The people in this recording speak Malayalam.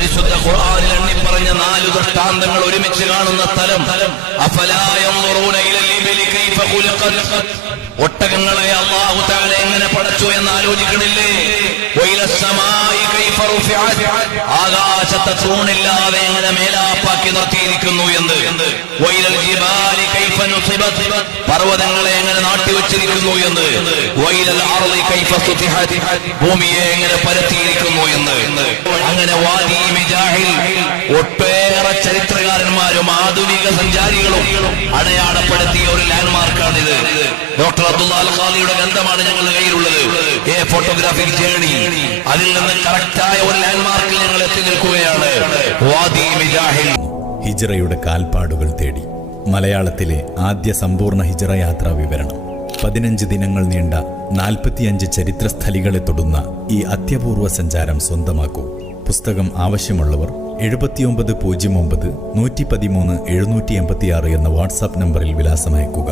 പരിശുദ്ധ ഖുർആനിൽ എണ്ണി പറഞ്ഞ നാല് ദൃഷ്ടാന്തങ്ങൾ ഒരുമിച്ച് കാണുന്ന സ്ഥലം ഒട്ടകങ്ങളെ അള്ളാഹു താല എങ്ങനെ പടച്ചു എന്ന് ആലോചിക്കണില്ലേ. ആകാശത്തെ തൂണില്ലാതെ എങ്ങനെ മേലാപ്പാക്കി നിർത്തിയിരിക്കുന്നു എന്ന്. പർവതങ്ങളെ എങ്ങനെ നാട്ടിവെച്ചിരിക്കുന്നു എന്ന്. ഭൂമിയെ എങ്ങനെ പരത്തിയിരിക്കുന്നു എന്ന് അങ്ങനെ ഒട്ടേറെ ചരിത്രകാരന്മാരും ആധുനിക സഞ്ചാരികളും അടയാളപ്പെടുത്തിയ ഒരു ലാൻഡ്മാർക്കാണിത്. ഡോക്ടർ അബ്ദുള്ള അൽ ഗ്രന്ഥമാണ് ഞങ്ങളുടെ കയ്യിലുള്ളത്. ഏ ഫോട്ടോഗ്രാഫിക് ജേണി അതിൽ നിന്ന് കറക്റ്റായ ഒരു ലാൻഡ്മാർക്കിൽ ഞങ്ങൾ എത്തി നിൽക്കുകയാണ്. വാദി മിജാഹിൽ. ഹിജറയുടെ കാൽപ്പാടുകൾ തേടി മലയാളത്തിലെ ആദ്യ സമ്പൂർണ ഹിജറ യാത്രാ വിവരണം. പതിനഞ്ച് ദിനങ്ങൾ നീണ്ട നാൽപ്പത്തിയഞ്ച് ചരിത്രസ്ഥലികളെ തൊടുന്ന ഈ അത്യപൂർവ സഞ്ചാരം സ്വന്തമാക്കൂ. പുസ്തകം ആവശ്യമുള്ളവർ എഴുപത്തിയൊമ്പത് പൂജ്യം ഒമ്പത് നൂറ്റി പതിമൂന്ന് എഴുന്നൂറ്റി എൺപത്തിയാറ് എന്ന വാട്സാപ്പ് നമ്പറിൽ വിലാസമയക്കുക